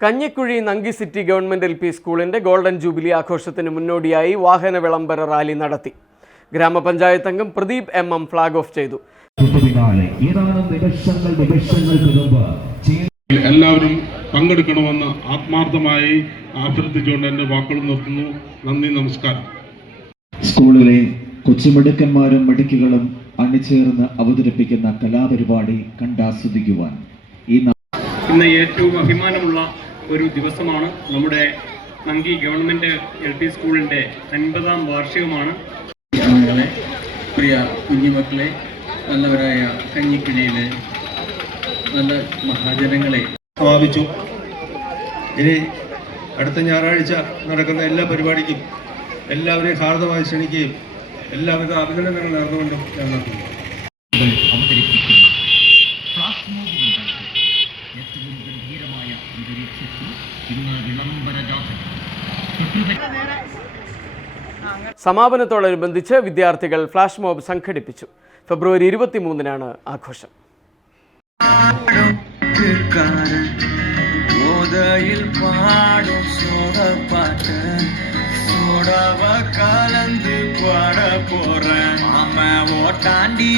കഞ്ഞിക്കുഴി നങ്കി city government L P സ്കൂളിന്റെ golden jubilee ആഘോഷത്തിന് മുന്നോടിയായി വാഹന വിളംബര റാലി നടത്തി. ഗ്രാമപഞ്ചായത്ത് അംഗം Pradeep M M flag off ചെയ്തു. എല്ലാവരും പങ്കെടുക്കണമെന്ന് ആത്മാർത്ഥമായി അഭ്യർത്ഥിച്ചുകൊണ്ട് എന്റെ വാക്കുകൾ നിർത്തുന്നു. നന്ദി നമസ്കാരം. സ്കൂളിലെ കൊച്ചുമിടുക്കന്മാരും മിടുക്കികളും അണിചേർന്ന് അവതരിപ്പിക്കുന്ന കലാപരിപാടി കണ്ടാസ്വദിക്കുവാൻ ഈ ഇന്ന് ഏറ്റവും അഭിമാനമുള്ള ഒരു ദിവസമാണ് നമ്മുടെ നങ്കി ഗവൺമെന്റ് എൽ പി സ്കൂളിന്റെ അൻപതാം വാർഷികമാണ്. ആളുകളെ പ്രിയ കുഞ്ഞുമക്കളെ നല്ലവരായ കഞ്ഞിക്കിഴിയിലെ നല്ല മഹാജനങ്ങളെ. സമാപിച്ചു. ഇനി അടുത്ത ഞായറാഴ്ച നടക്കുന്ന എല്ലാ പരിപാടിക്കും എല്ലാവരെയും ഹാർദമായി ക്ഷണിക്കുകയും എല്ലാവിധ അഭിനന്ദനങ്ങൾ നേർന്നുകൊണ്ടും ഞാൻ നടത്തുന്നു അവതരിപ്പിക്കുന്ന ഫ്ലാഷ് മൂവിലുണ്ടായിട്ട് ഏറ്റവും നിരീക്ഷിച്ചു ഇന്ന് വിളംബര സമാപനത്തോടനുബന്ധിച്ച് വിദ്യാർത്ഥികൾ ഫ്ലാഷ് മോബ് സംഘടിപ്പിച്ചു. ഫെബ്രുവരി ഇരുപത്തിമൂന്നിനാണ് ആഘോഷം. പാടും സോടപ്പാട്ട് സോടവ കലന്ത് പാട പോറ അമ്മ ഓട്ടാണ്ടി